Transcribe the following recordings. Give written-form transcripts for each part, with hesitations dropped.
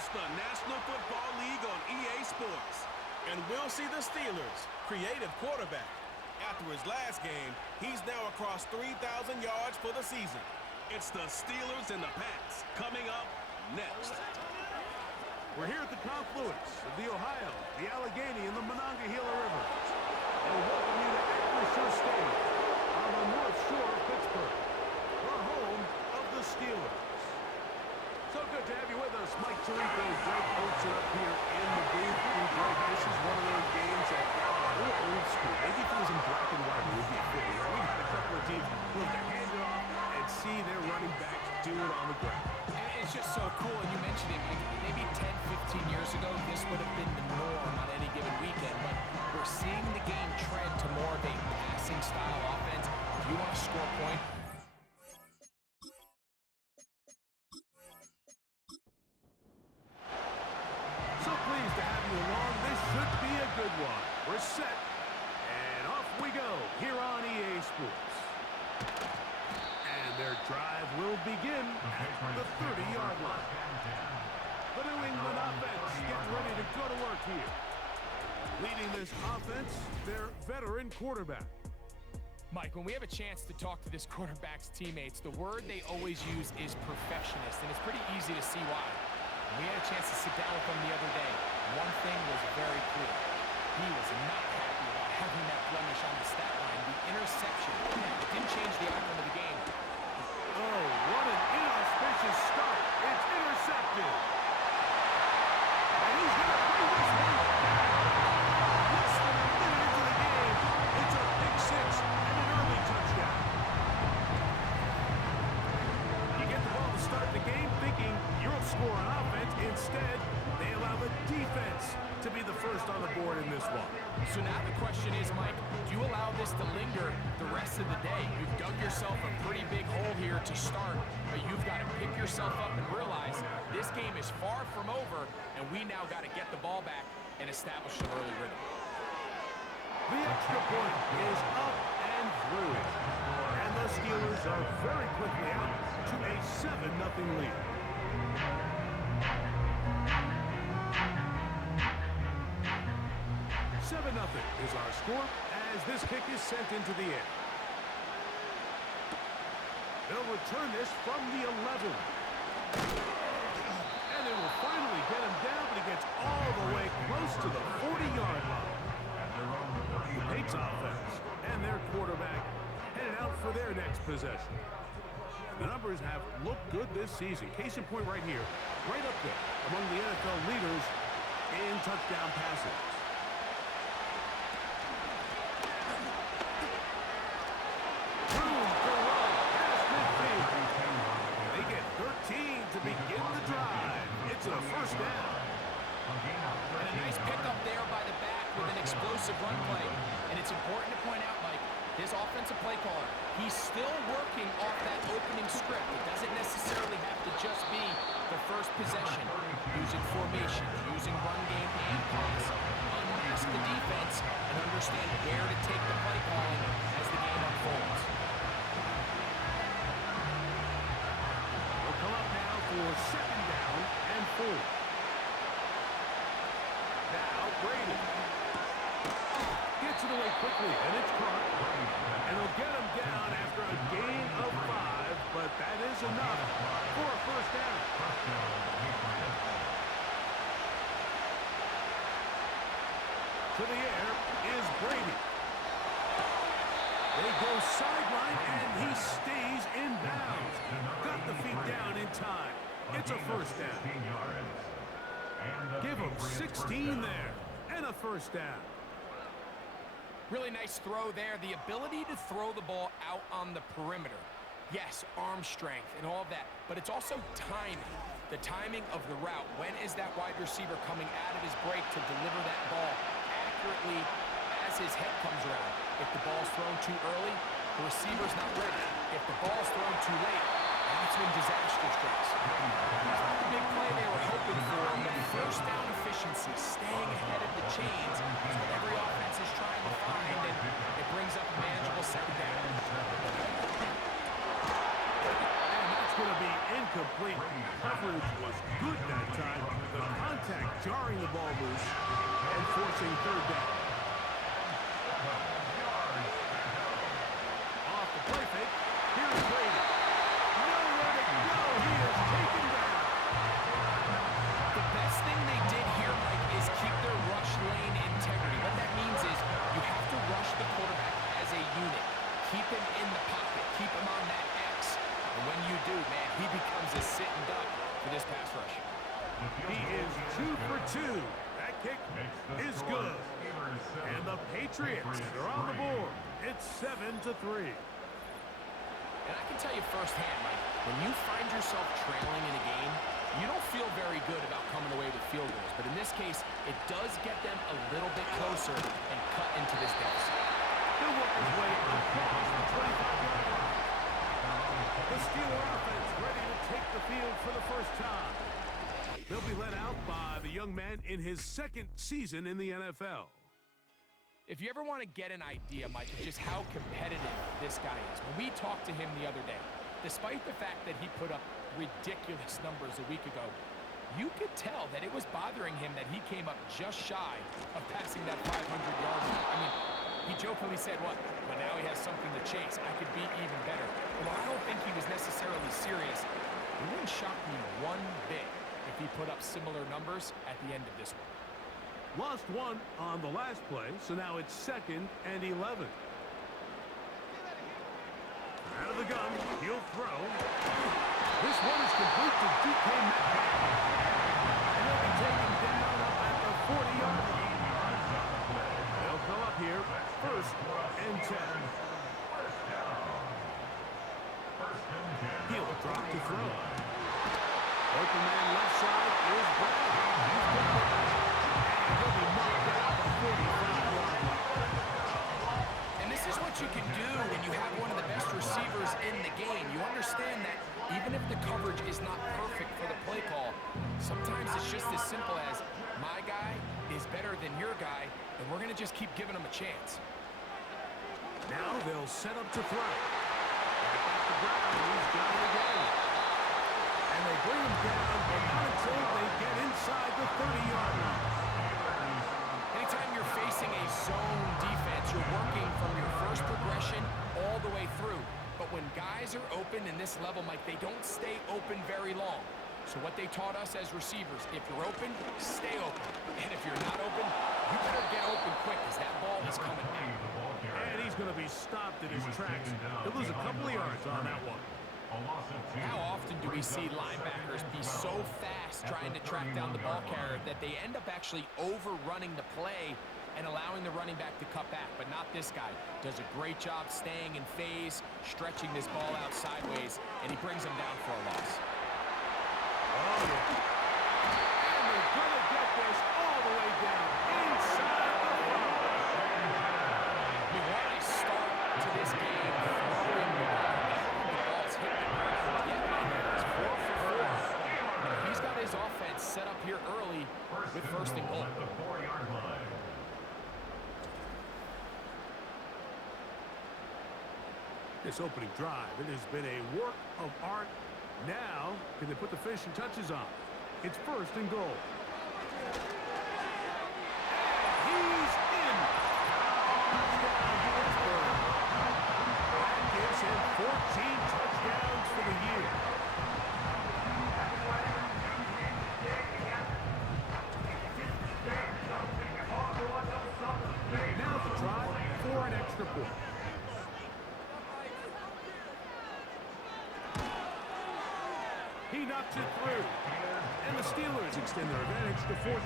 It's the National Football League on EA Sports. And we'll see the Steelers' creative quarterback. After his last game, he's now across 3,000 yards for the season. It's the Steelers and the Pats coming up next. We're here at the confluence of the Ohio, the Allegheny, and the Monongahela Rivers. And we welcome you to Acrisure Stadium on the North Shore of Pittsburgh, the home of the Steelers. So good to have you with us. Mike Tirico, Greg Oates are up here in the booth. And Greg, this is one of those games that we're old school. Maybe if it was in black and white, it would be fitting. We've had a couple of teams who have to hand it off and see their running backs do it on the ground. It's just so cool, and you mentioned it, Mike. Maybe 10, 15 years ago, this would have been the norm on any given weekend, but we're seeing the game trend to more of a passing-style offense. If you want to score a point, so pleased to have you along. This should be a good one. We're set, and off we go here on EA Sports. And their drive will begin at the 30-yard line. The New England offense getting ready to go to work here. Leading this offense, their veteran quarterback. Mike, when we have a chance to talk to this quarterback's teammates, the word they always use is perfectionist, and it's pretty easy to see why. We had a chance to sit down with him the other day. One thing was very clear. He was not happy about having that blemish on the stat line. The interception didn't change the outcome of the game. Oh, what an inauspicious start. It's intercepted. And he's going to bring this one down. Less than a minute into the game, it's a pick six and an early touchdown. You get the ball to start the game thinking you'll score on offense. Instead, they allow the defense to be the first on the board in this one. So now the question is, Mike, do you allow this to linger the rest of the day? You've dug yourself a pretty big hole here to start, but you've got to pick yourself up and realize this game is far from over, and we now got to get the ball back and establish an early rhythm. The extra point is up and through. And the Steelers are very quickly out to a 7-0 lead. Nothing is our score as this kick is sent into the air. They'll return this from the 11. And they will finally get him down, but he gets all the way close to the 40-yard line. The Pates offense and their quarterback headed out for their next possession. The numbers have looked good this season. Case in point right here, right up there among the NFL leaders in touchdown passes. It's a first down. And a nice pickup there by the back with an explosive run play. And it's important to point out, Mike, his offensive play caller, he's still working off that opening script. It doesn't necessarily have to just be the first possession. Using formation, using run game and pass. Unmask the defense and understand where to take the play calling as the game unfolds. We'll come up now for second down and 4. Now Brady gets it away quickly, and it's caught. And he'll get him down after a gain of 5, but that is enough for a first down. To the air is Brady. They go sideline, and he stays in bounds. Got the feet down in time. It's a first down. Give him 16 there, and a first down. Really nice throw there. The ability to throw the ball out on the perimeter. Yes, arm strength and all of that, but it's also timing. The timing of the route. When is that wide receiver coming out of his break to deliver that ball accurately as his head comes around? If the ball's thrown too early, the receiver's not ready. If the ball's thrown too late, that's when disaster strikes. It's not the big play they were hoping for, but first down efficiency, staying ahead of the chains, is what every offense is trying to find, and it brings up a manageable second down. And that's going to be incomplete. Coverage was good that time. The jarring the ball loose and forcing third down. Off the play fake. Here's Brady. Nowhere to go. He is taken down. The best thing they did here, Mike, is keep their rush lane integrity. What that means is you have to rush the quarterback as a unit. Keep him in the pocket. Keep him on that X. And when you do, man, he becomes a sitting duck for this pass rush. He is 2 for 2. That kick is good. And the Patriots are on the board. It's 7-3. And I can tell you firsthand, Mike, when you find yourself trailing in a game, you don't feel very good about coming away with field goals. But in this case, it does get them a little bit closer and cut into this deficit. He'll work his way across the 25-yard line. The Steeler offense ready to take the field for the first time. They'll be led out by the young man in his second season in the NFL. If you ever want to get an idea, Mike, of just how competitive this guy is, when we talked to him the other day, despite the fact that he put up ridiculous numbers a week ago, you could tell that it was bothering him that he came up just shy of passing that 500-yard mark. I mean, he jokingly said, what? Well, now he has something to chase. I could be even better. And while I don't think he was necessarily serious, it wouldn't shock me one bit if he put up similar numbers at the end of this one. Lost one on the last play, so now it's 2nd and 11. Out of the gun, he'll throw. This one is complete to DK Metcalf. And he'll be taken down up at the 40-yard line. They'll come up here, 1st and 10. He'll drop to throw. Open man left side is Brown. He's got it. And he'll be knocked out at the 45-yard line. And this is what you can do when you have one of the best receivers in the game. You understand that even if the coverage is not perfect for the play call, sometimes it's just as simple as my guy is better than your guy, and we're going to just keep giving him a chance. Now they'll set up to throw. Right back to Brown. He's got it again. And they bring him down, but not until they get inside the 30-yard line. Anytime you're facing a zone defense, you're working from your first progression all the way through. But when guys are open in this level, Mike, they don't stay open very long. So what they taught us as receivers, if you're open, stay open. And if you're not open, you better get open quick because that ball is coming out. And he's going to be stopped in his tracks. He'll lose a couple of yards on that one. How often do we see linebackers be so fast trying to track down the ball carrier that they end up actually overrunning the play and allowing the running back to cut back? But not this guy. Does a great job staying in phase, stretching this ball out sideways, and he brings him down for a loss. Oh, yeah. And they're going to get this all the way down inside the 5. I mean, what a start to this game. Throwing the ball's hit the ground. Yeah, it's 4 for 4. He's got his offense set up here early with 1st and goal. This opening drive, it has been a work of art. Now, can they put the finishing touches on? It's 1st and goal. And he's in. Touchdown, Pittsburgh. That gives him 14 touchdowns for the year. Now the try for an extra point. He knocks it through. And the Steelers extend their advantage to 14-3.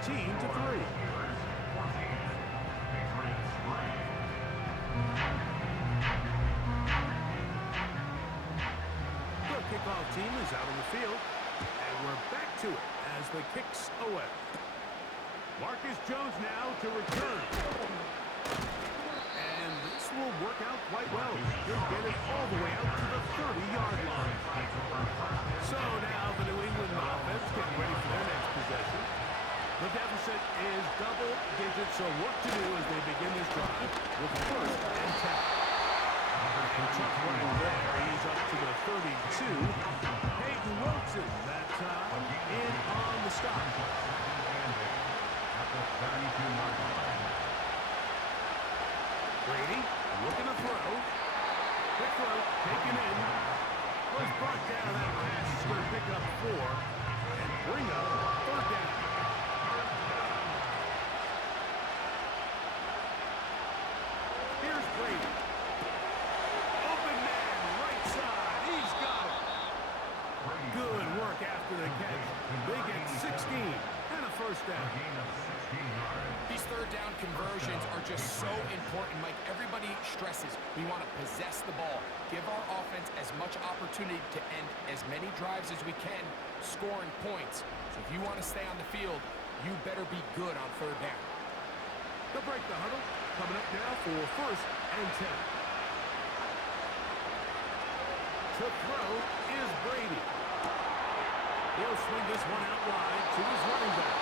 The kickoff team is out on the field. And we're back to it as the kicks away. Marcus Jones now to return. And this will work out quite well. He'll get it all the way out to the 30-yard line. So now the New England offense getting ready for their next possession. The deficit is double digits, so work to do as they begin this drive with 1st and 10. And tough running there. He's up to the 32. Peyton Wilson that time in on the stop. and a first down. These third down conversions are just so important, Mike. Everybody stresses we want to possess the ball, give our offense as much opportunity to end as many drives as we can, scoring points. So if you want to stay on the field, you better be good on third down. They'll break the huddle. Coming up now for first and 10. To throw is Brady. He'll swing this one out wide to his running back.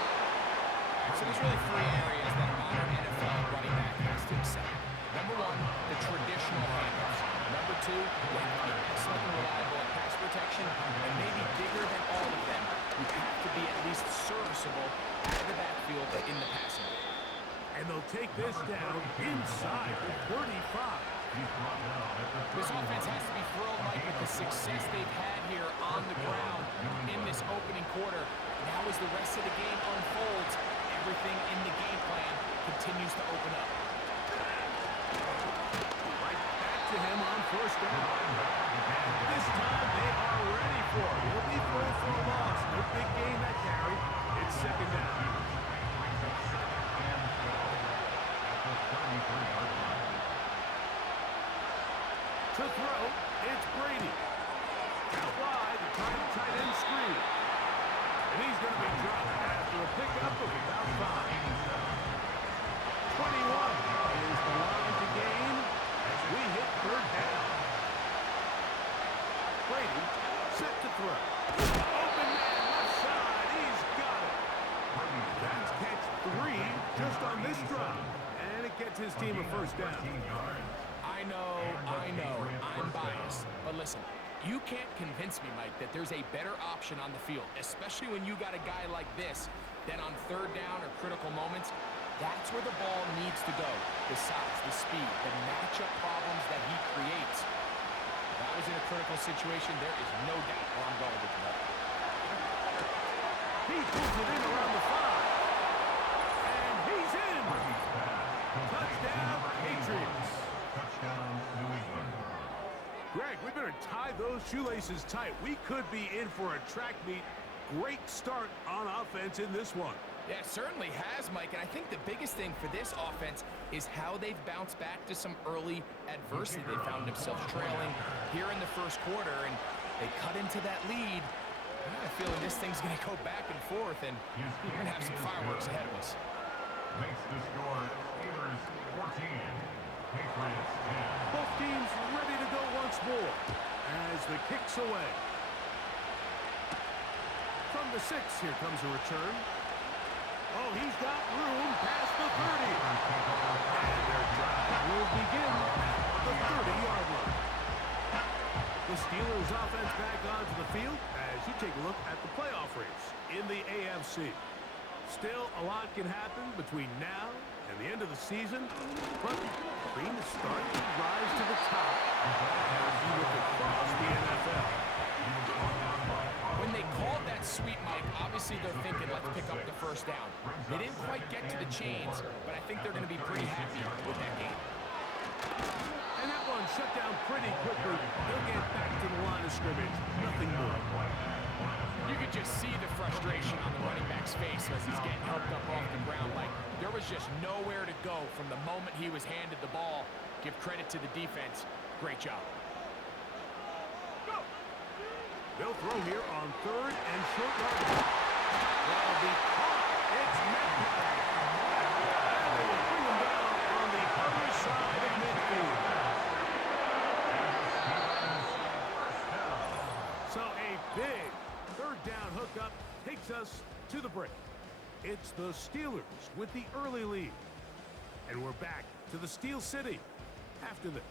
So there's really three areas that a modern NFL running back has to excel. Number one, the traditional handles. Number two, you have to be excellent and reliable in pass protection, and maybe bigger than all of them, you have to be at least serviceable out of the backfield in the passing game. And they'll take this down inside the 35. This offense has to be thrilled, Mike, with the success they've had here on the ground in this opening quarter. Now as the rest of the game unfolds, everything in the game plan continues to open up. Right back to him on first down. And this time they are ready for it. He'll be thrown for a loss. No big gain that carry. It's second down. To throw, it's Brady. Out wide, the tight end screen. And he's going to be dropped after a pickup of about 5. 21 is the line to gain as we hit third down. Brady set to throw. Open man left side. He's got it. That's catch 3 just on this drive. And it gets his team a first down. I know, I'm biased. But listen, you can't convince me, Mike, that there's a better option on the field, especially when you got a guy like this, that on third down or critical moments, that's where the ball needs to go. The size, the speed, the matchup problems that he creates. If I was in a critical situation, there is no doubt where I'm going with the ball. He pulls it in around the 5. And he's in. Touchdown, Patriots. Greg, we better tie those shoelaces tight. We could be in for a track meet. Great start on offense in this one. Yeah, it certainly has, Mike, and I think the biggest thing for this offense is how they've bounced back to some early adversity. They found themselves trailing here in the first quarter, and they cut into that lead. I have a feeling this thing's going to go back and forth, and we're going to have some fireworks ahead of us. Makes the score Steelers 14, Patriots 10. Both teams ready to go once more as the kick's away. From the 6, here comes a return. Oh, he's got room past the 30. And their drive will begin at the 30-yard line. The Steelers offense back onto the field as you take a look at the playoff race in the AFC. Still, a lot can happen between now and the end of the season, but Green is starting to rise to the top as you look across the NFL. When they called that sweep, Mike, obviously they're thinking, let's pick up the first down. They didn't quite get to the chains, but I think they're going to be pretty happy with that game. And that one shut down pretty quickly. They'll get back to the line of scrimmage. Nothing more. You could just see the frustration on the running back's face as he's getting helped up off the ground. Like, there was just nowhere to go from the moment he was handed the ball. Give credit to the defense. Great job. They'll throw here on third and short yardage. That'll be caught. It's Metcalf. And they will bring him down on the other side of midfield. So a big third down hookup takes us to the break. It's the Steelers with the early lead. And we're back to the Steel City after this.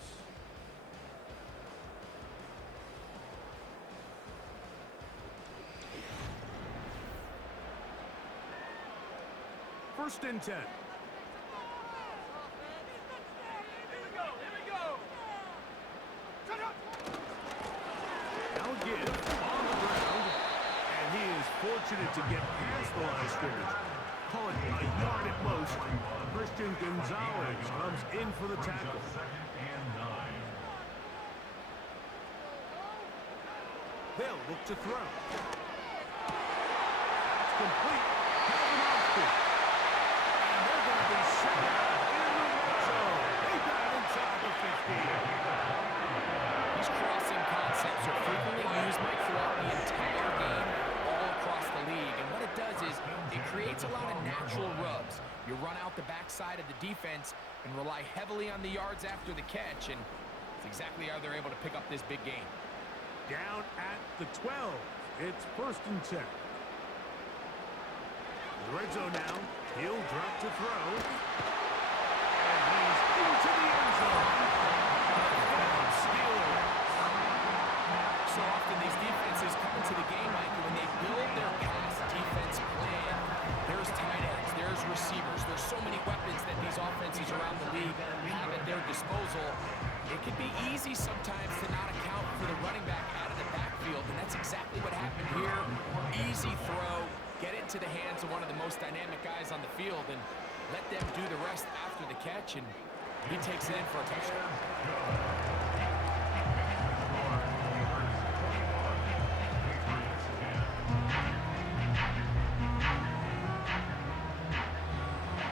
First and 10. Now give on the ground, and he is fortunate to get past the line of scrimmage. Call it a yard at most. Christian Gonzalez comes in for the tackle. They'll look to throw. That's complete. creates a lot of natural rubs. You run out the backside of the defense and rely heavily on the yards after the catch, and it's exactly how they're able to pick up this big game. Down at the 12. It's 1st and 10. The red zone now. He'll drop to throw. And he's into the end zone. Steelers. So often these defenses come into the game, Mike, when they build their pass defense plan. There's tight ends, there's receivers, there's so many weapons that these offenses around the league have at their disposal. It can be easy sometimes to not account for the running back out of the backfield, and that's exactly what happened here. Easy throw, get it to the hands of one of the most dynamic guys on the field, and let them do the rest after the catch, and he takes it in for a touchdown.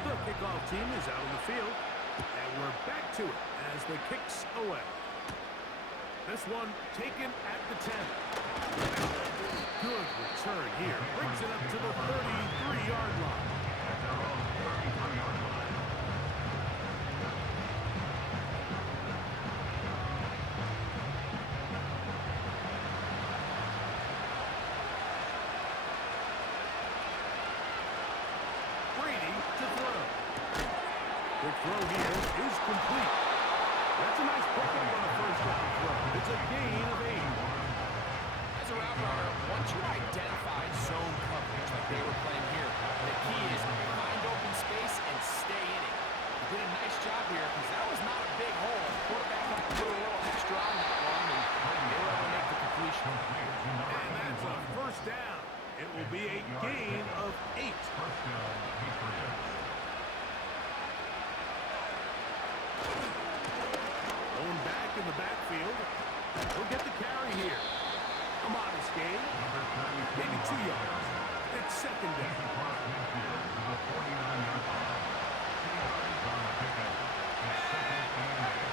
The kickoff team is out on the field, and we're back to it as the kick's away. This one taken at the 10. Good return here. Brings it up to the 33-yard line. Brady to throw. The throw here is complete. That's a nice pickup on a first down throw. It's a gain of 8. As a route runner, once you identify zone coverage like they were playing here, the key is find open space and stay in it. You did a nice job here because that was not a big hole. The quarterback had to put a little extra on that one, and they were able to make the completion. And that's a first down. It will be a gain of 8. First down, Patriots. Going back in the backfield. He'll get the carry here. A modest gain. Maybe 2 yards. It's second down. Across midfield to the 49-yard line. 2 yards on the pickup. It's second and 8.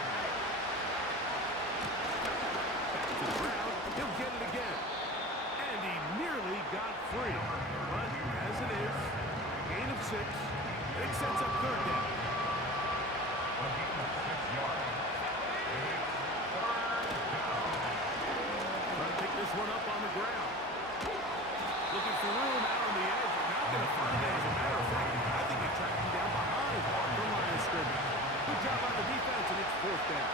Back to the ground. He'll get it again. And he nearly got free. But as it is, a gain of 6. It sets up third down. A gain of 6 yards. Trying to pick this one up on the ground. Looking for room out on the edge. Not going to find it. As a matter of fact, I think he tracked him down behind the line of scrimmage. Good job on the defense, and it's 4th down.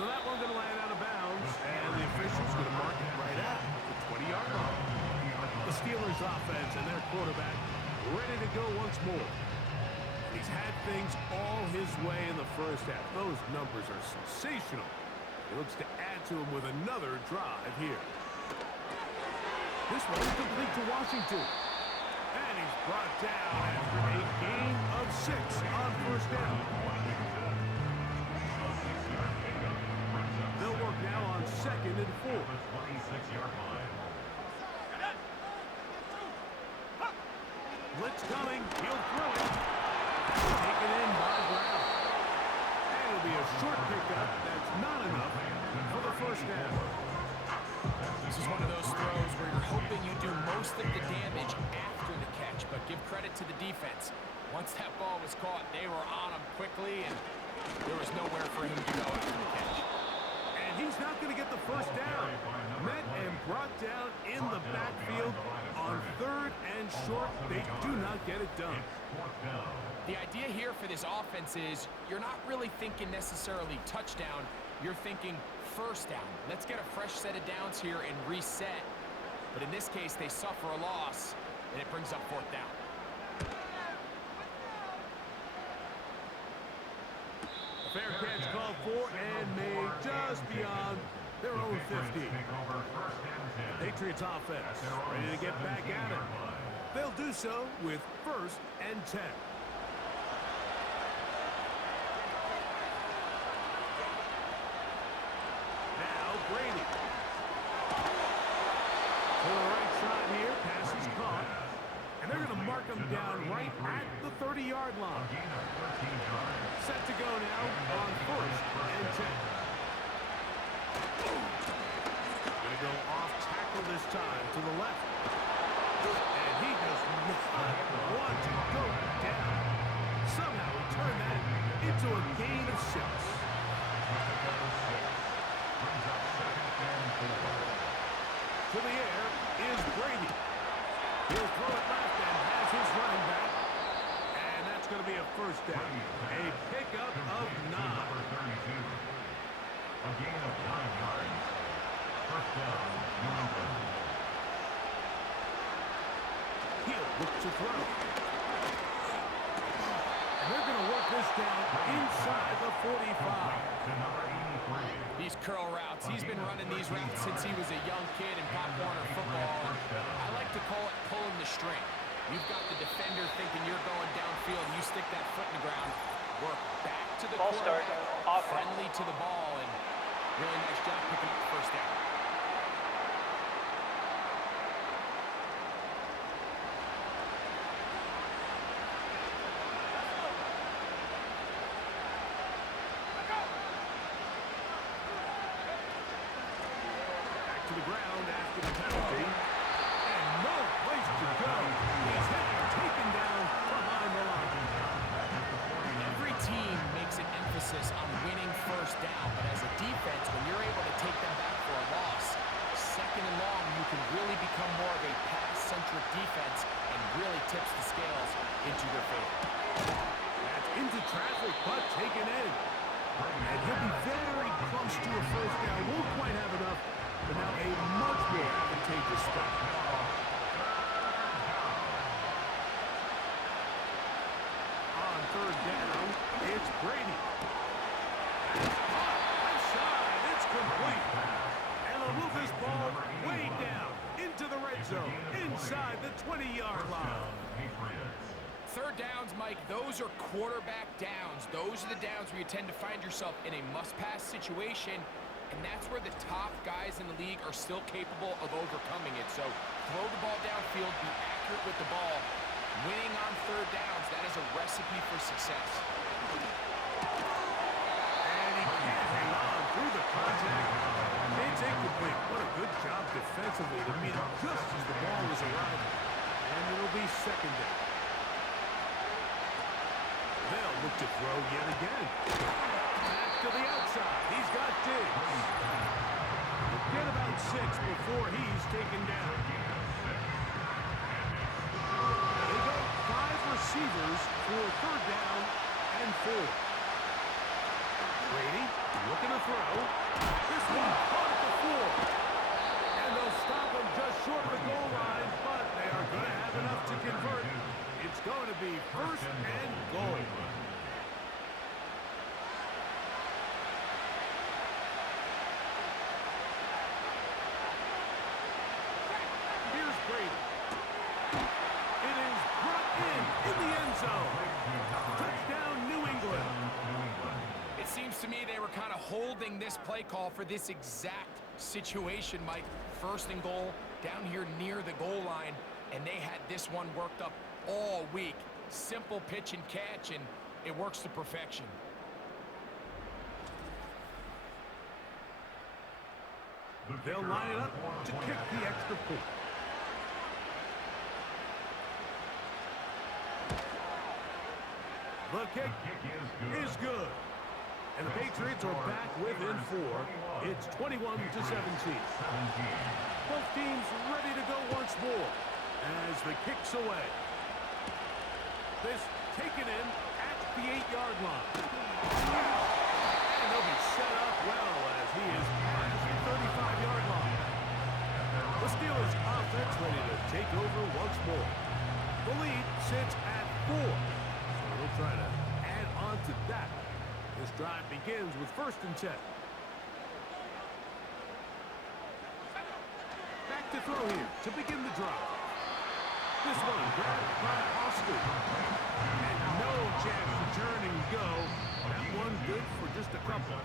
So that one going to land out of bounds, and the official's going to mark it right at the 20-yard line. The Steelers offense and their quarterback ready to go once more. He's had things all his way in the first half. Those numbers are sensational. He looks to add to them with another drive here. This one's complete to Washington. And he's brought down after a gain of 6 on first down. They'll work now on 2nd and 4. 26-yard line. Blitz coming. He'll throw it. Taken in by Brown. And it'll be a short pickup. That's not enough for the first down. This is one of those throws where you're hoping you do most of the damage after the catch, but give credit to the defense. Once that ball was caught, they were on him quickly, and there was nowhere for him to go after the catch. And he's not going to get the first down. Met and brought down in the backfield on 3rd and short. They do not get it done. The idea here for this offense is you're not really thinking necessarily touchdown. You're thinking first down. Let's get a fresh set of downs here and reset. But in this case, they suffer a loss, and it brings up 4th down. A fair catch called for and made just beyond their own 50. Patriots offense ready to get back at it. They'll do so with 1st and 10. Now Brady. To the right side here, pass is caught. And they're going to mark him down right at the 30-yard line. Set to go now on 1st and 10. Going to go off tackle tackle this time to the left. And he does not want to go down. Somehow he turned that into a gain of 6. To the air is Brady. He'll throw it left and has his running back. And that's going to be a first down. A pickup of 9. A gain of 9 yards. First down, New England. He'll look to throw. And they're going to work this down inside the 45. To number 83. These curl routes, he's been running these routes since he was a young kid in Pop Warner football. I like to call it pulling the string. You've got the defender thinking you're going downfield, and you stick that foot in the ground, work back to the quarterback, friendly to the ball, and really nice job picking up the first down. To the ground after the penalty. And no place to go. He's hit and taken down behind the line. Every team makes an emphasis on winning first down, but as a defense, when you're able to take them back for a loss, second and long, you can really become more of a pass-centric defense and really tips the scales into your favor. That's into traffic, but taken in. And he'll be very close to a first down. Won't quite have enough, but now a much more advantageous stop. On third down, it's Brady. That's caught. Outside. It's complete. And they'll move this ball way down into the red zone, inside the 20-yard line. Third downs, Mike, those are quarterback downs. Those are the downs where you tend to find yourself in a must-pass situation, and that's where the top guys in the league are still capable of overcoming it. So throw the ball downfield, be accurate with the ball. Winning on third downs, that is a recipe for success. And he can't hang on through the contact. It's incomplete. What a good job defensively to beat him just as the ball was arriving. And it'll be second down. They'll look to throw yet again. Back to the outside. He's got Diggs. He'll get about 6 before he's taken down. They go 5 receivers for third down and 4. Brady looking to throw. This one caught at the 4. And they'll stop him just short of the goal line, but they are going to have enough to convert. It's going to be first and goal. Here's Brady. It is brought in the end zone. Touchdown, New England. It seems to me they were kind of holding this play call for this exact situation, Mike. First and goal, down here near the goal line, and they had this one worked up all week. Simple pitch and catch, and it works to perfection. They'll line it up to kick the extra point. The kick is good. And the Patriots are back within 4. It's 21-17. Both teams ready to go once more as the kick's away. This taken in at the 8-yard line. And he'll be set up well as he is past the 35-yard line. The Steelers offense ready to take over once more. The lead sits at 4. So they'll try to add on to that. This drive begins with 1st and 10. Back to throw here to begin the drive. This one grabbed by Austin. And no chance to turn and go. That one good for just a couple.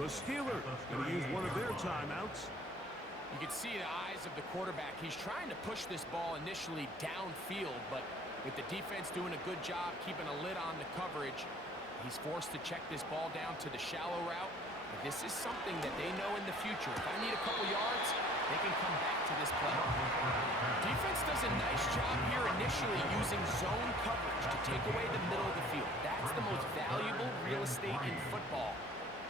The Steelers going to use one of their timeouts. You can see the eyes of the quarterback. He's trying to push this ball initially downfield, but with the defense doing a good job keeping a lid on the coverage, he's forced to check this ball down to the shallow route, This is something that they know in the future. If I need a couple yards, they can come back to this play. Defense does a nice job here initially using zone coverage to take away the middle of the field. That's the most valuable real estate in football.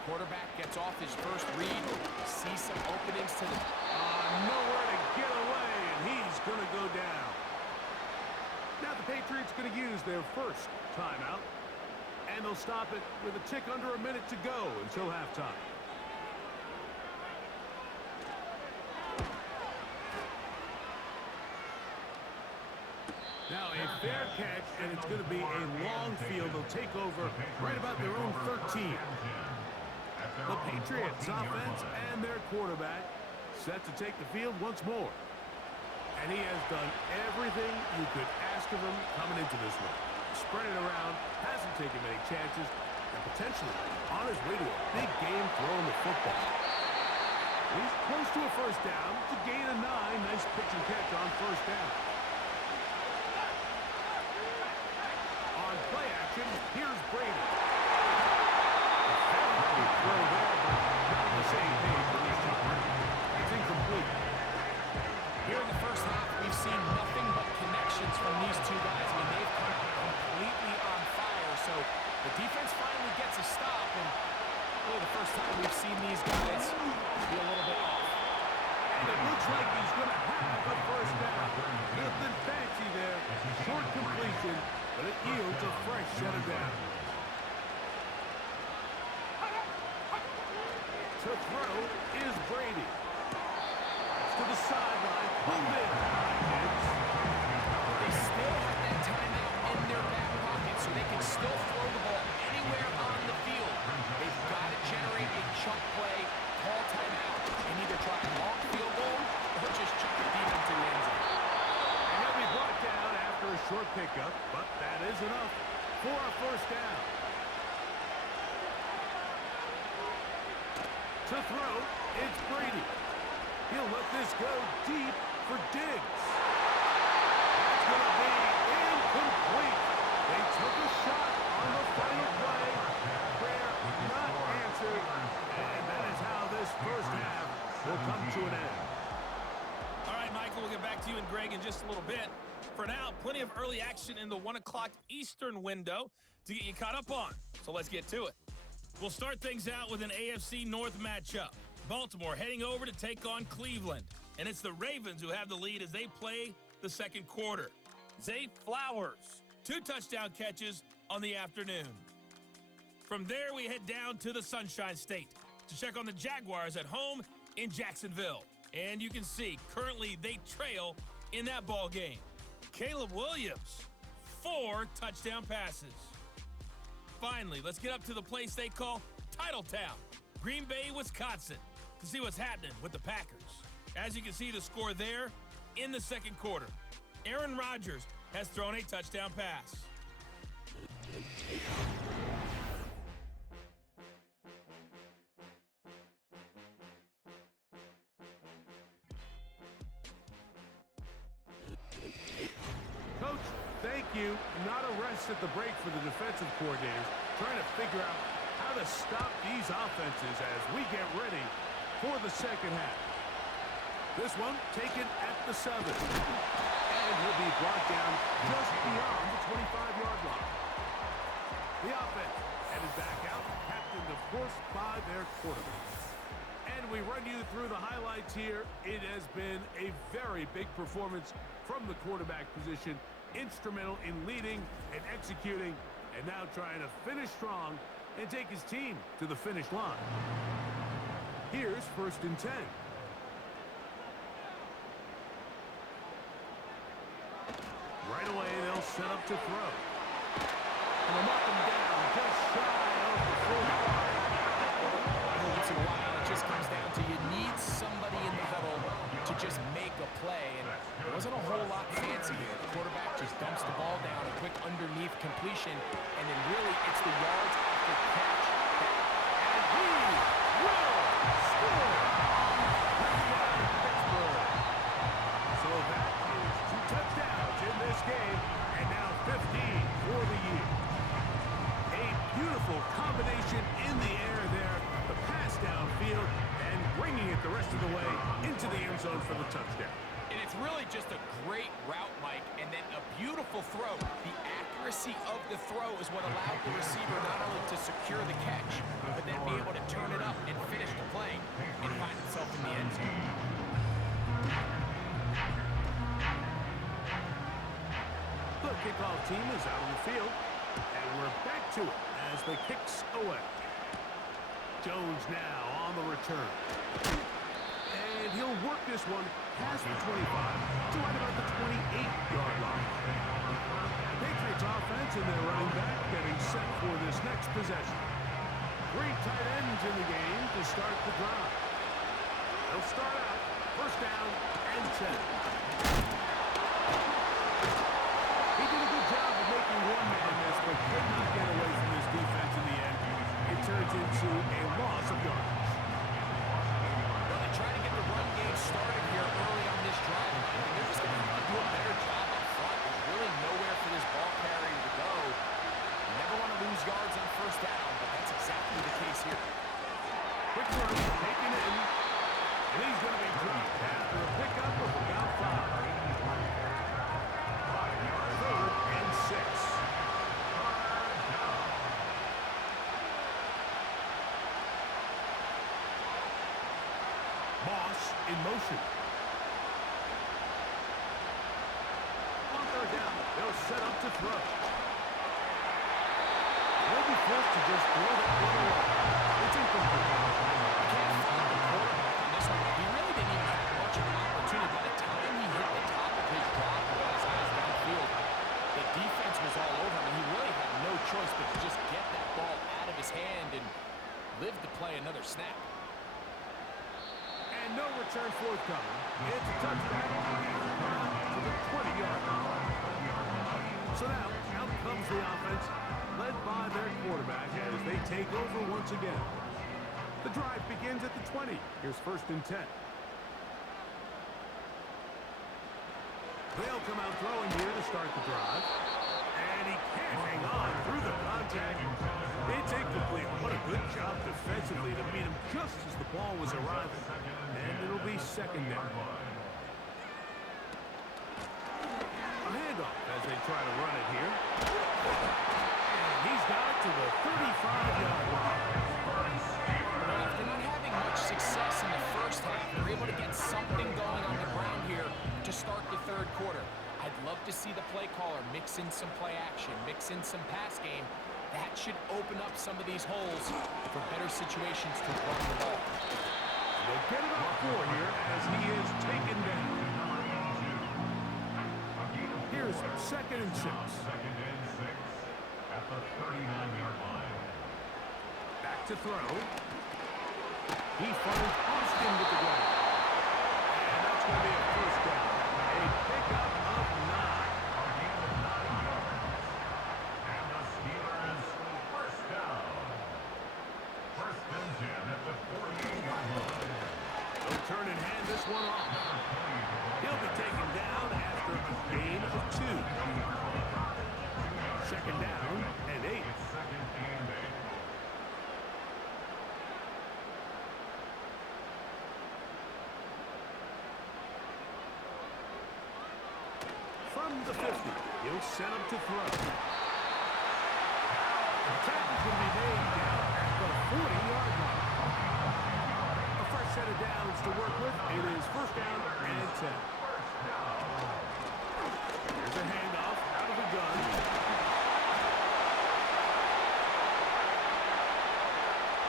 Quarterback gets off his first read, sees some openings to the... Nowhere to get away, and he's going to go down. Now the Patriots going to use their first timeout, and they'll stop it with a tick under a minute to go until halftime. Now a fair catch, and it's going to be a long field. They'll take over right about their own 13. The Patriots offense and their quarterback set to take the field once more. And he has done everything you could ask of him coming into this one. Spread it around, hasn't taken many chances, and potentially on his way to a big game throwing the football. He's close to a first down to gain a 9. Nice pitch and catch on first down. On play action, here's Brady. Throw there, but not on the same page with this time. It's incomplete. Here in the first half, we've seen nothing but connections from these two guys. I mean, they've come out completely on fire. So the defense finally gets a stop, and really the first time we've seen these guys be a little bit off. And it looks like he's going to have a first down. Nothing fancy there. Short completion, but it yields a fresh set of downs. To throw is Brady. To the sideline, pulled in. They still have that timeout in their back pocket, so they can still throw the ball anywhere on the field. They've got to generate a chunk play, call timeout, and either try a long field goal or just chuck it deep into the end zone. And he'll be brought down after a short pickup, but that is enough for a first down. To throw, it's Brady. He'll let this go deep for Diggs. That's going to be incomplete. They took a shot on the final play. Prayer not answered. And that is how this first half will come to an end. All right, Michael, we'll get back to you and Greg in just a little bit. For now, plenty of early action in the 1 o'clock Eastern window to get you caught up on. So let's get to it. We'll start things out with an AFC North matchup. Baltimore heading over to take on Cleveland. And it's the Ravens who have the lead as they play the second quarter. Zay Flowers, 2 touchdown catches on the afternoon. From there, we head down to the Sunshine State to check on the Jaguars at home in Jacksonville. And you can see, currently they trail in that ball game. Caleb Williams, 4 touchdown passes. Finally, let's get up to the place they call Titletown, Green Bay, Wisconsin, to see what's happening with the Packers. As you can see the score there in the second quarter. Aaron Rodgers has thrown a touchdown pass. Coach, thank you. Not a rest at the break for the defensive coordinators, trying to figure out how to stop these offenses as we get ready for the second half. This one taken at the 7. And he'll be brought down just beyond the 25-yard line. The offense headed back out, captained, of course, by their quarterback. And we run you through the highlights here. It has been a very big performance from the quarterback position, instrumental in leading and executing, and now trying to finish strong and take his team to the finish line. Here's 1st and 10. Right away, they'll set up to throw. And they'll knock him down just shy of the 40. Every once in a while, it just comes down to you need somebody in the huddle to just make a play. And there wasn't a whole lot fancy here. The quarterback just dumps the ball down, a quick underneath completion, and then really it's the yards after catch. And he will score! Touchdown, Pittsburgh. So that is 2 touchdowns in this game, and now 15 for the year. A beautiful combination in the air there. The pass And it's really just a great route, Mike, and then a beautiful throw. The accuracy of the throw is what allowed the receiver not only to secure the catch, but then be able to turn it up and finish the play and find himself in the end zone. The kickoff team is out on the field, and we're back to it as the kicks away. Jones now on the return. And he'll work this one past the 25 to right about the 28-yard line. Patriots offense and their running back getting set for this next possession. 3 tight ends in the game to start the drive. They'll start out first down and 10. He did a good job of making one man miss, but could not get away from his defense in the end. It turns into a loss of yardage. Well, they try to get the run game started here early on this drive. And they're just going to have to do a better job up front. There's really nowhere for this ball carrier to go. You never want to lose yards on first down, but that's exactly the case here. Quick run, taken in. And he's going to be dropped after a pickup of about 5. 3rd and 6. Moss in motion. On 3rd down, they'll set up to throw. They'll be forced to just throw that one away. It's incomplete. You can't fault the quarterback on this one. He really didn't even have much of an opportunity. By the time he hit the top of his drop and got his eyes downfield, the defense was all over him, and he really had no choice but to just get that ball out of his hand and live to play another snap. And no return forthcoming. It's a touchback to the 20-yard line. So now, out comes the offense, led by their quarterback as they take over once again. The drive begins at the 20. Here's 1st and 10. They'll come out throwing here to start the drive. And he can't hang on through the contact. It's incomplete. What a good job defensively to meet him just as the ball was arriving. And it'll be 2nd down. A handoff as they try to run it here. And he's got it to the 35-yard line. Well, after not having much success in the first half, they're able to get something going on the ground here to start the 3rd quarter. I'd love to see the play caller mix in some play action, mix in some pass game. That should open up some of these holes for better situations to run the ball. They'll get it off 4 here as he is taken down. Here's 2nd and 6. At the 39-yard line. Back to throw. He finds Austin with the ground. And that's going to be a 1st down. A pickup of 9. And the Steelers 1st down. 1st and 10 at the 48-yard line. They'll turn and hand this one off. He'll be taken down after a gain of 2. 2nd down and 8. It's 2nd and 8. From the 50, he'll set up to throw. The tackle's going to be made down at the 40-yard line. A fresh set of downs to work with. It is 1st down and 10. Here's a handoff out of the gun.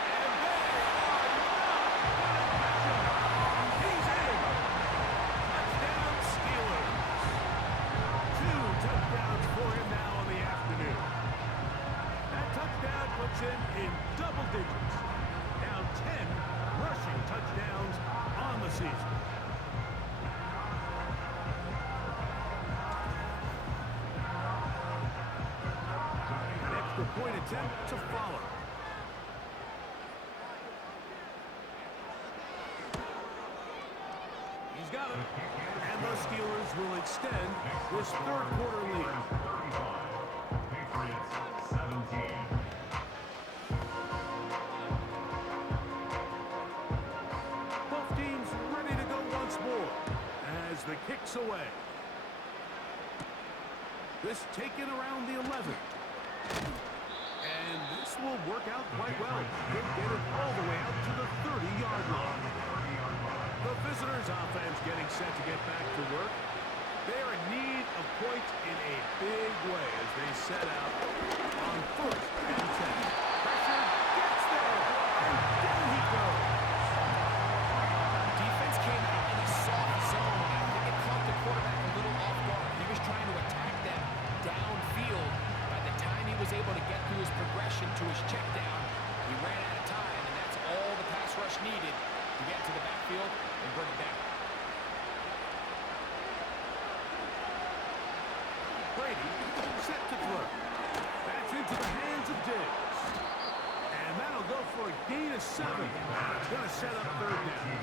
And they are not going to catch him. He's in. Touchdown Steelers. 2 touchdowns for him now on the afternoon. That touchdown puts him in double digits. Now 10 rushing touchdowns on the season. An extra point attempt to follow. He's got it. And the Steelers will extend this 3rd quarter lead. 35. Patriots 17. Both teams ready to go once more as the kick's away. This taken around the 11. And this will work out quite well. He'll get it all the way out to the 30-yard line. The visitors' offense getting set to get back to work. They're in need of points in a big way as they set out on 1st and 10. Pressure gets there, and down he goes. Defense came out in a soft zone. I think it caught the quarterback a little off guard. He was trying to attack them downfield. By the time he was able to get through his progression to his check down, he ran out of time, and that's all the pass rush needed to get to the backfield and bring it down. Brady set to throw. That's into the hands of Diggs. And that'll go for a gain of 7. It's going to set up 3rd down.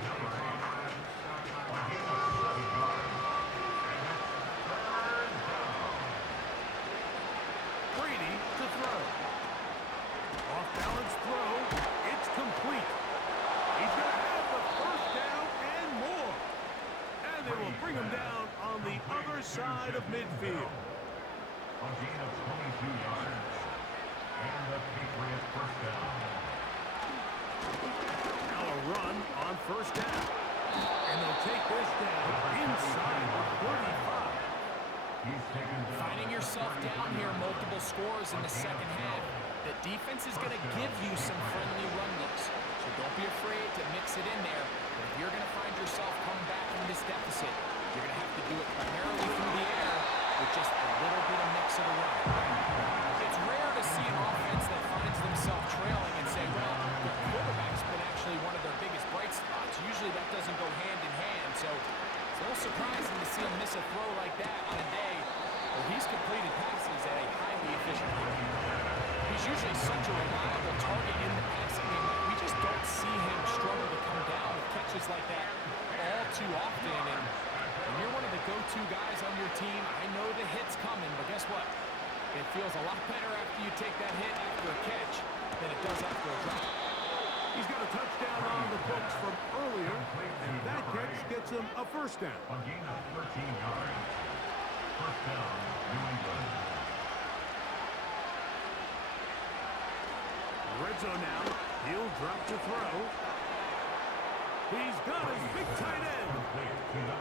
Brady to throw. Off-balance throw. It's complete. He's going to have the 1st down and more. And they will bring him down on the other side of midfield. A gain of 22 yards. And the Patriots 1st down. Now a run on 1st down. And they'll take this down inside the 35. He's taken down. Finding yourself down here, multiple scores in the second half. The defense is going to give you some friendly run looks. So don't be afraid to mix it in there. But if you're going to find yourself coming back from this deficit, you're going to have to do it primarily through the air with just a little bit of mix of the run. It's rare to see an offense that finds themselves trailing and say, well, the quarterback's been actually one of their biggest bright spots. Usually that doesn't go hand in hand. So it's a little surprising to see him miss a throw like that on a day where he's completed passes at a highly efficient rate. He's usually such a reliable target in the passing game. We just don't see him struggle to come down with catches like that all too often. And when you're one of the go-to guys on your team, I know the hit's coming, but guess what? It feels a lot better after you take that hit after a catch than it does after a drop. He's got a touchdown on the books from earlier, and that catch gets him a 1st down. A gain of 13 yards. 1st down, New England. Red zone now. He'll drop to throw. He's got his big tight end.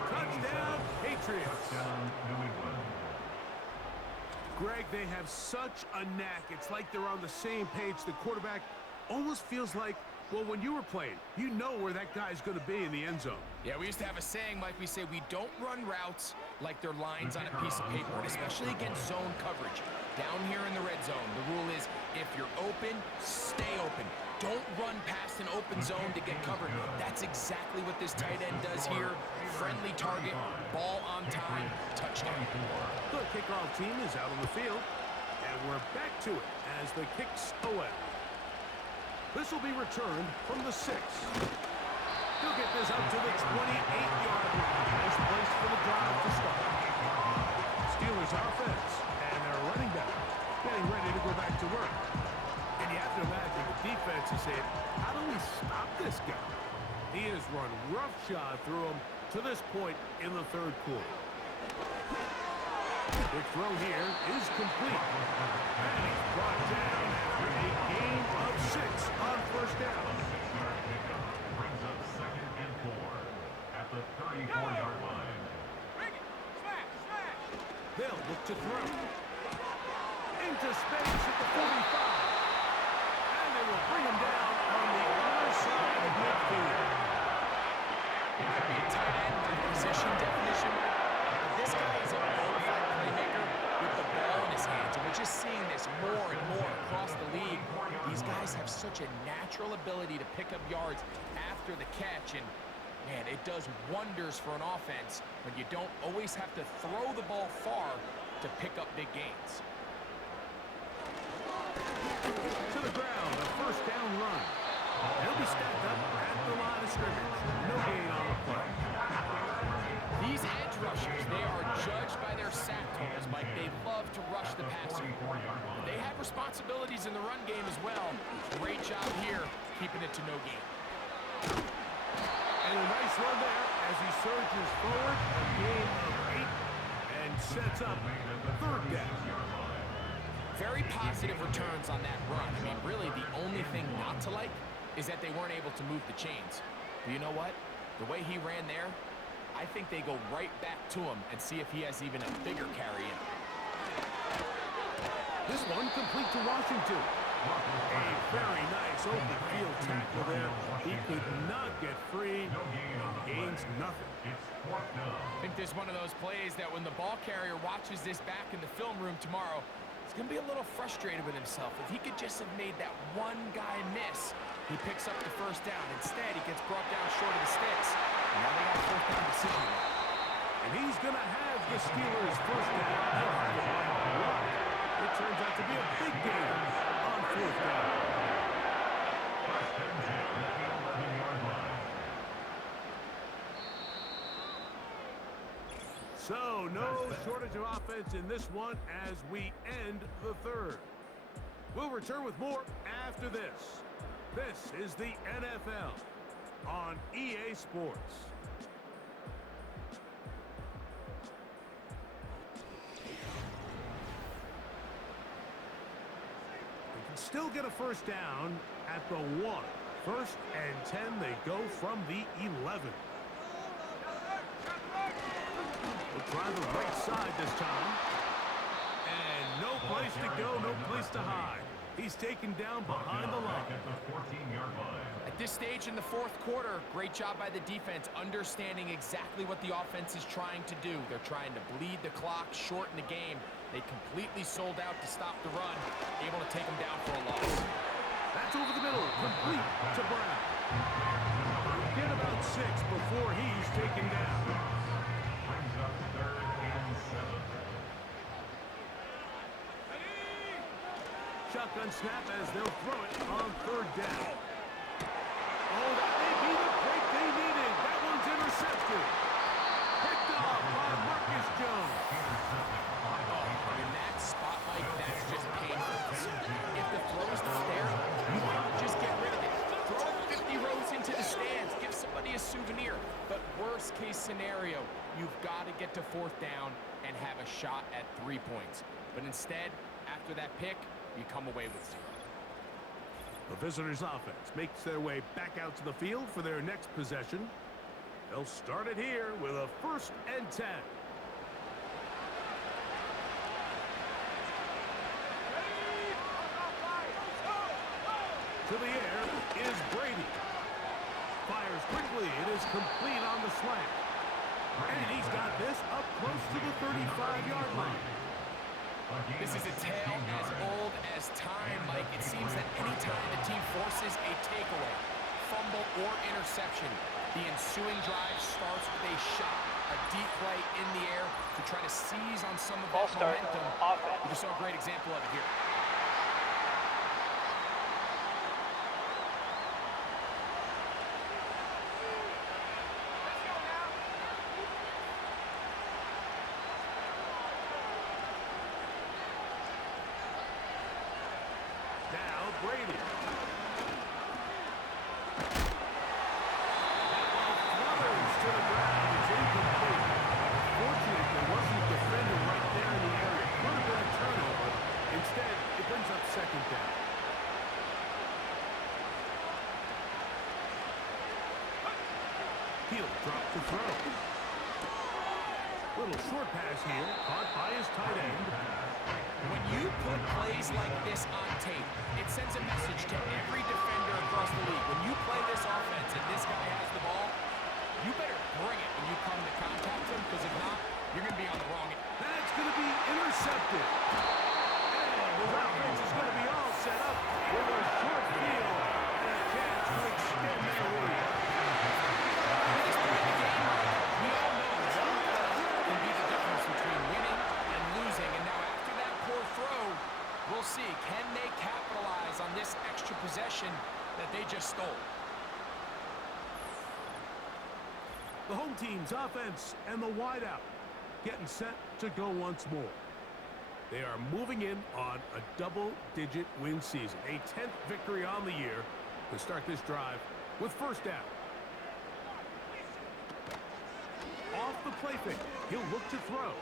Touchdown, Patriots. Touchdown, New England. Greg, they have such a knack. It's like they're on the same page. The quarterback almost feels like, well, when you were playing, you know where that guy's going to be in the end zone. Yeah, we used to have a saying, Mike, we say we don't run routes like they're lines on a piece of paper, and especially against zone coverage. Down here in the red zone, the rule is if you're open, stay open. Don't run past an open zone to get covered. That's exactly what this tight end does here. Friendly target, ball on time, touchdown. The kickoff team is out on the field, and we're back to it as the kick's away. This will be returned from the 6. He'll get this up to the 28-yard line. Nice place for the drive to start. Steelers offense, and their running back getting ready to go back to work. And you have to imagine the defense is saying, how do we stop this guy? He has run roughshod through him to this point in the 3rd quarter. The throw here is complete. And he's brought down after a gain of 6 on 1st down. Brings up 2nd and 4 at the 34-yard line. They'll look to throw. Into space at the 45. And they will bring him down on the other side of midfield. It could be a tight end by position definition, but this guy is a bona fide playmaker with the ball in his hands. And we're just seeing this more and more across the league. These guys have such a natural ability to pick up yards after the catch. And man, it does wonders for an offense when you don't always have to throw the ball far to pick up big gains. To the ground, a 1st down run. He'll be stacked up at the line of scrimmage. No gain on the play. These edge rushers, they are judged by their sack totals, Mike. They love to rush the passer. They have responsibilities in the run game as well. Great job here, keeping it to no gain. And a nice run there as he surges forward, a gain of 8, and sets up third down. Very positive returns on that run. I mean, really, the only thing not to like is that they weren't able to move the chains. But you know what? The way he ran there, I think they go right back to him and see if he has even a bigger carry in him. This one complete to Washington. A very nice open field tackle there. He could not get free and gains nothing. I think there's one of those plays that when the ball carrier watches this back in the film room tomorrow, he's going to be a little frustrated with himself. If he could just have made that one guy miss, he picks up the first down. Instead, he gets brought down short of the sticks. And now they got a fourth down decision. And he's going to have the Steelers' first down. He'll have it by a lot. It turns out to be a big gain on fourth down. First and 10 at the 11-yard line. So, no shortage of offense in this one as we end the third. We'll return with more after this. This is the NFL on EA Sports. They can still get a first down at the 1. First and 10, they go from the 11. We'll try the right side this time. And no place to go, no place to hide. He's taken down behind the line. At the 14-yard line. At this stage in the fourth quarter, great job by the defense, understanding exactly what the offense is trying to do. They're trying to bleed the clock, shorten the game. They completely sold out to stop the run, able to take them down for a loss. That's over the middle, complete to Brown. Get about 6 before he's taken down. Brings up third and 7. Shotgun snap as they'll throw it on third down. Oh, that may be the break they needed. That one's intercepted. Picked off by Marcus Jones. In that spot, Mike, that's just painful. If the throw's not there, you want to just get rid of it. Throw it 50 rows into the stands. Give somebody a souvenir. But worst case scenario, you've got to get to fourth down and have a shot at 3 points. But instead, after that pick, you come away with 0. The visitors' offense makes their way back out to the field for their next possession. They'll start it here with a first and 10. To the air is Brady. Fires quickly. It is complete on the slant. And he's got this up close to the 35-yard line. This is a tale as old as time, Mike. It seems that any time the team forces a takeaway, fumble, or interception, the ensuing drive starts with a shot, a deep play in the air to try to seize on some of that momentum. We just saw a great example of it here. Brady. That ball flutters to the ground. It's incomplete. Fortunate there wasn't a defender right there in the area. Could have been a turnover. Instead, it brings up second down. He'll drop to throw. Little short pass here, caught by his tight end. When you put plays like this on tape, it sends a message to every defender across the league. When you play this offense and this guy has the ball, you better bring it when you come to contact him, because if not, you're going to be on the wrong end. That's going to be intercepted. And his offense is going to be all set up with a short field and a chance to extend their lead. This point in the game, we all know one play can be the difference between winning and losing. And now after that poor throw, we'll see, can they capitalize on this extra possession that they just stole? The home team's offense and the wideout getting set to go once more. They are moving in on a double-digit win season, a 10th victory on the year to start this drive with first down. the play fake. He'll look to throw. And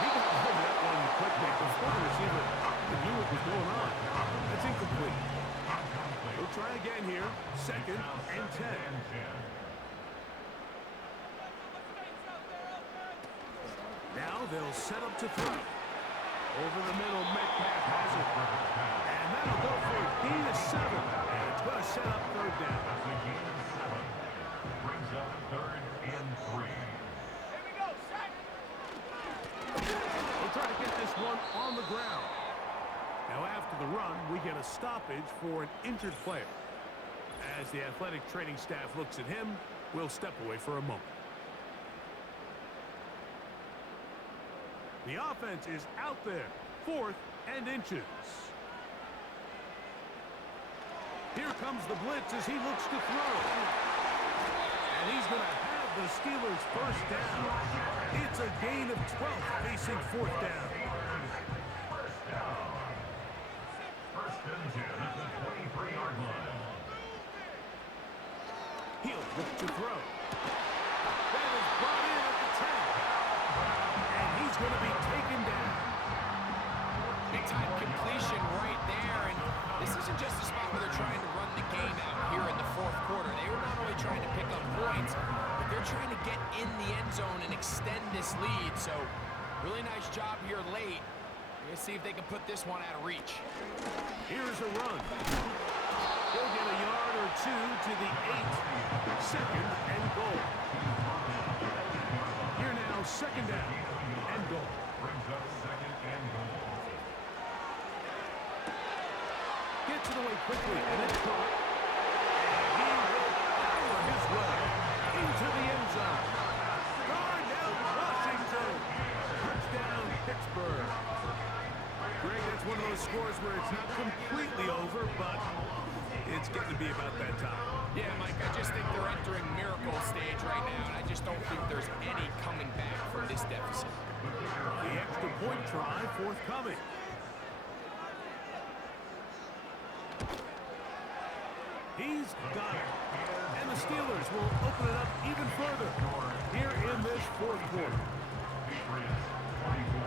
he got hold of that one quickly before the receiver knew what was going on. That's incomplete. We'll try again here. 2nd and 10. Now they'll set up to throw. Over the middle, Metcalf has it. And that'll go for a gain of 7. And it's going to set up 3rd down. That's a gain of 7. Brings up 3rd and 3. Here we go, set. We'll try to get this one on the ground. Now after the run, we get a stoppage for an injured player. As the athletic training staff looks at him, we'll step away for a moment. The offense is out there. 4th and inches. Here comes the blitz as he looks to throw. And he's going to have the Steelers' 1st down. It's a gain of 12 facing 4th down. First down. 1st and 10 at the 23-yard line. He'll look to throw. That is brought in at the 10. And he's going to be taken down. Big-time completion right there, and this isn't just a spot where they're trying to run the game out here in the 4th quarter. They were not only trying to pick up points, but they're trying to get in the end zone and extend this lead. So, really nice job here late. Let's see if they can put this one out of reach. Here's a run. He'll get a yard or 2 to the 8. 2nd and goal. Here now, 2nd down and goal. Brings up 2nd and goal. Gets it away quickly, and it's caught. And he will power his way into the end zone. Darnell Washington. Touchdown, Pittsburgh. Greg, that's one of those scores where it's not completely over, but it's getting to be about that time. Yeah, Mike, I just think they're entering miracle stage right now, and I just don't think there's any coming back from this deficit. The extra point try forthcoming. He's got it. And the Steelers will open it up even further here in this 4th quarter. Patriots 24.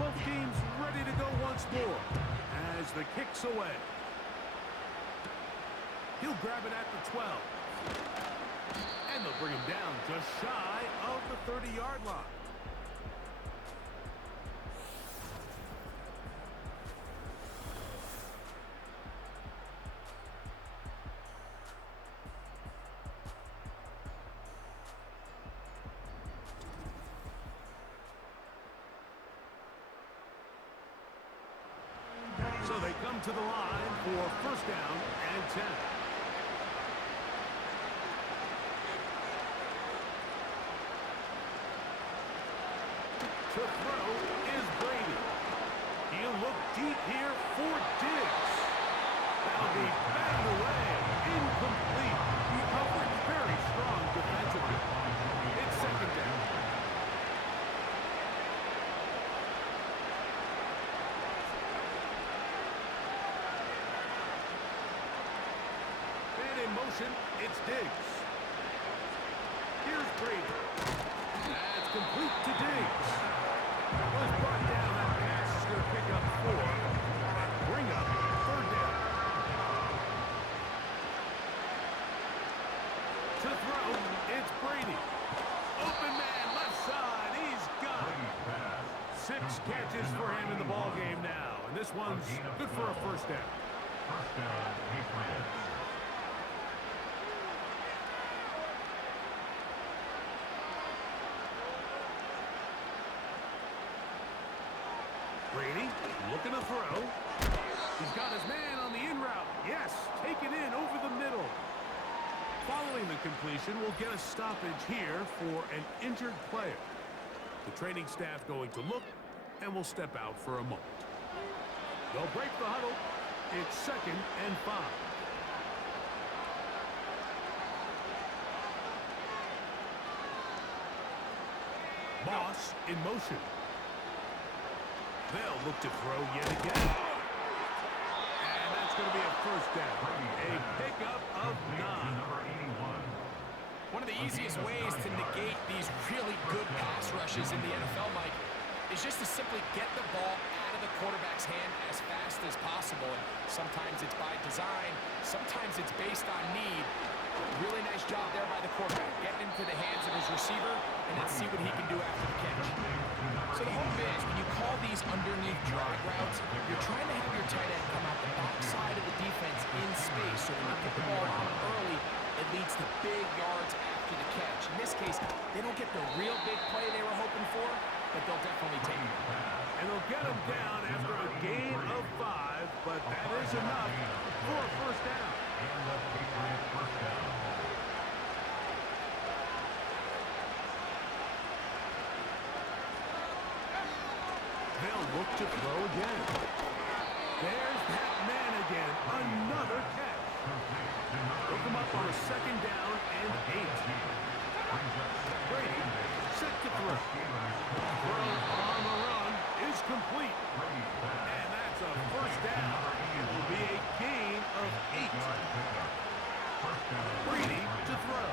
Both teams ready to go once more as the kick's away. He'll grab it at the 12. And they'll bring him down just shy of the 30-yard line. So they come to the line for 1st down and 10. To throw is Brady. He'll look deep here for Diggs. That'll be batted away. Incomplete. He covered very strong defensively. It's 2nd down. And in motion, it's Diggs. Here's Brady. That's complete to Diggs. Was brought down. That pass is going to pick up 4 and bring up 3rd down. To throw, it's Brady. Open man, left side. He's got it. 6 catches for him in the ball game now. And this one's good for a 1st down. 1st down, Patriots. Brady looking to throw. He's got his man on the in route. Yes, taken in over the middle. Following the completion, we'll get a stoppage here for an injured player. The training staff going to look, and we'll step out for a moment. They'll break the huddle. It's 2nd and 5. Moss in motion. They'll look to throw yet again. And that's going to be a first down. A pickup of 9. One of the easiest ways to negate these really good pass rushes in the NFL, Mike, is just to simply get the ball out of the quarterback's hand as fast as possible. And sometimes it's by design, sometimes it's based on need. Really nice job there by the quarterback, getting into the hands of his receiver, and then see what he can do after the catch. So the hope is, when you call these underneath drag routes, you're trying to have your tight end come out the backside of the defense in space, so when you get the ball on early, it leads to big yards after the catch. In this case, they don't get the real big play they were hoping for, but they'll definitely take it. And they'll get him down after a gain of 5, but that is enough for a first down. They'll look to throw again. There's that man again. Another catch. Look him up on a second down and 8. Brady set to throw. Throw on the run is complete. And that's a first down. It will be a gain of 8. Brady to throw.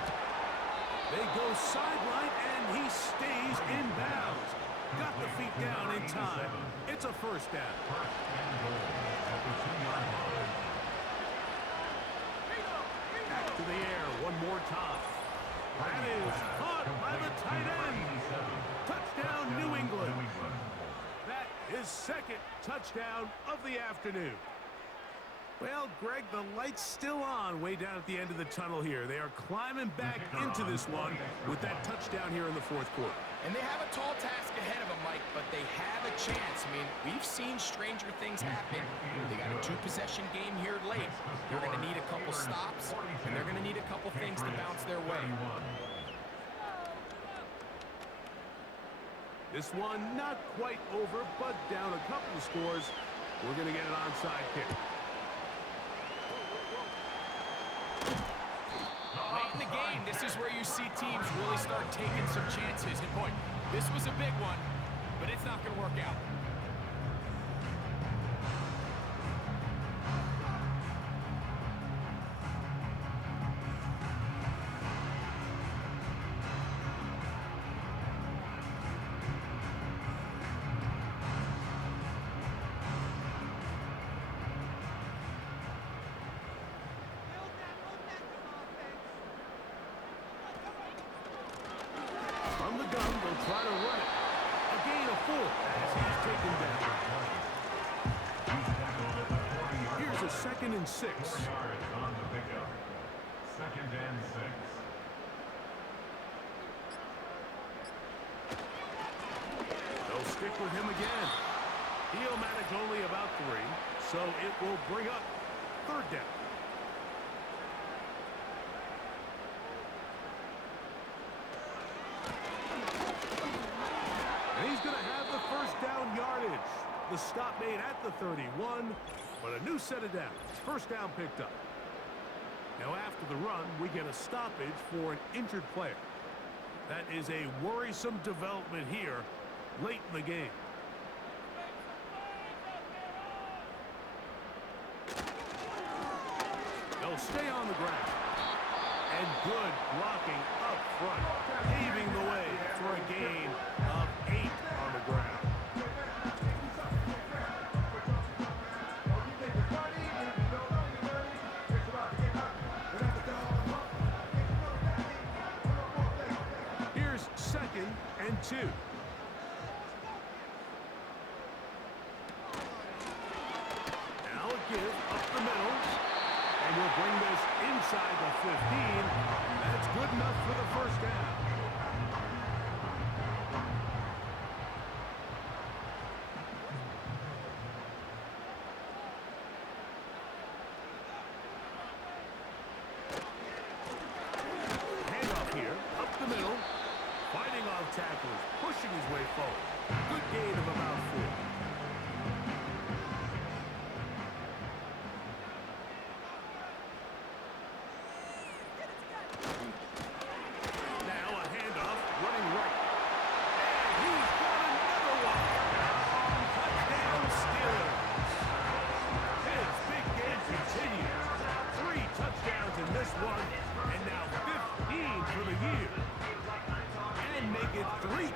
They go sideline and he stays in bounds. Got the feet down in time. It's a first down. Back to the air one more time. That is caught by the tight end. Touchdown, New England. That is second touchdown of the afternoon. Well, Greg, the light's still on way down at the end of the tunnel here. They are climbing back into this one with that touchdown here in the fourth quarter. And they have a tall task ahead of them, Mike, but they have a chance. I mean, we've seen stranger things happen. They got a 2-possession game here late. They're going to need a couple stops, and they're going to need a couple things to bounce their way. This one not quite over, but down a couple of scores. We're going to get an onside kick. Late in the game, this is where you see teams really start taking some chances. And boy, this was a big one, but it's not going to work out. From the gun, they'll try to run it. A gain of 4 as he's taken down. Here's a 2nd and 6. On the pickup. 2nd and 6. They'll stick with him again. He'll manage only about 3, so it will bring up 3rd down. And he's going to have the first down yardage. The stop made at the 31, but a new set of downs. First down picked up. Now after the run, we get a stoppage for an injured player. That is a worrisome development here late in the game. They'll stay on the ground. And good blocking up front, paving the way for a gain of 8 on the ground. Here's 2nd and 2. Now a give up the middle. And we'll bring this inside the 15. That's good enough for the first down. Handoff here, up the middle. Fighting off tackles, pushing his way forward. Good gain of about 4.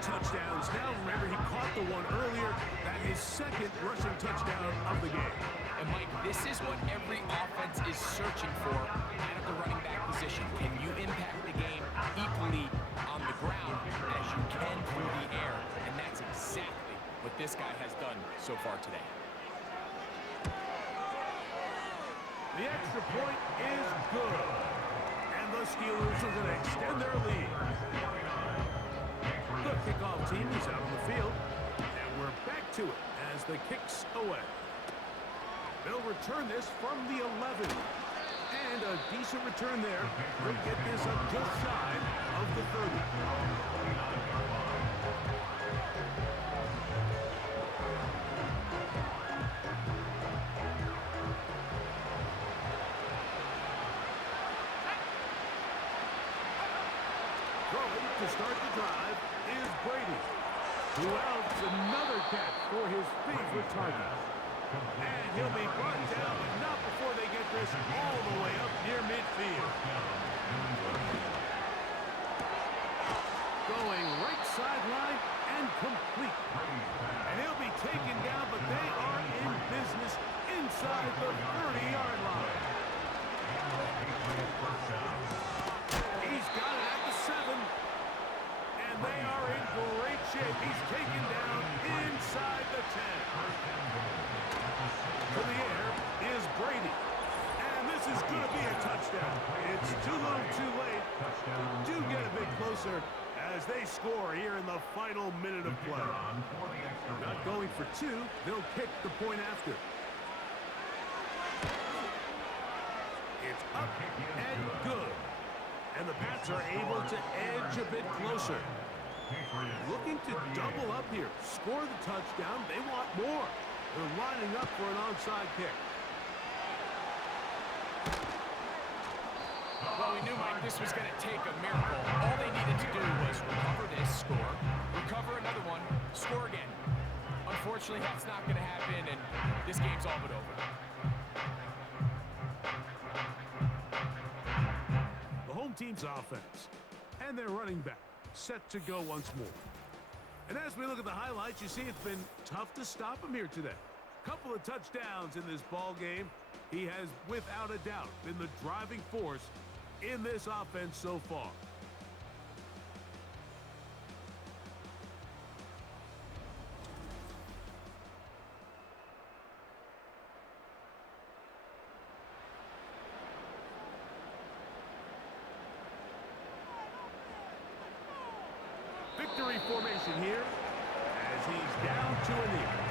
touchdowns now. Remember, he caught the one earlier. That is second rushing touchdown of the game. And Mike, this is what every offense is searching for out of the running back position. Can you impact the game equally on the ground as you can through the air? And that's exactly what this guy has done so far today. The extra point is good. And the Steelers are going to extend their lead. The kickoff team is out on the field. And we're back to it as the kick's away. They'll return this from the 11. And a decent return there. They'll get this up just shy of the 30. Throwing to start the drive is Brady. Who else? Another catch for his favorite target. And he'll be brought down, but not before they get this all the way up near midfield. Going right sideline and complete. And he'll be taken down, but they are in business inside the 30-yard line. He's got it at the 7. And they are in great shape. He's taken down inside the 10. To the air is Brady. And this is going to be a touchdown. It's too little too late. They do get a bit closer as they score here in the final minute of play. Not going for 2. They'll kick the point after. It's up and good. And the Pats are able to edge a bit closer. Looking to double up here. Score the touchdown. They want more. They're lining up for an onside kick. Well, we knew, Mike, this was going to take a miracle. All they needed to do was recover this, score, recover another one, score again. Unfortunately, that's not going to happen, and this game's all but over. The home team's offense and their running back set to go once more. And as we look at the highlights, you see it's been tough to stop him here today. Couple of touchdowns in this ball game. He has, without a doubt, been the driving force in this offense so far. Victory formation here as he's down to a knee.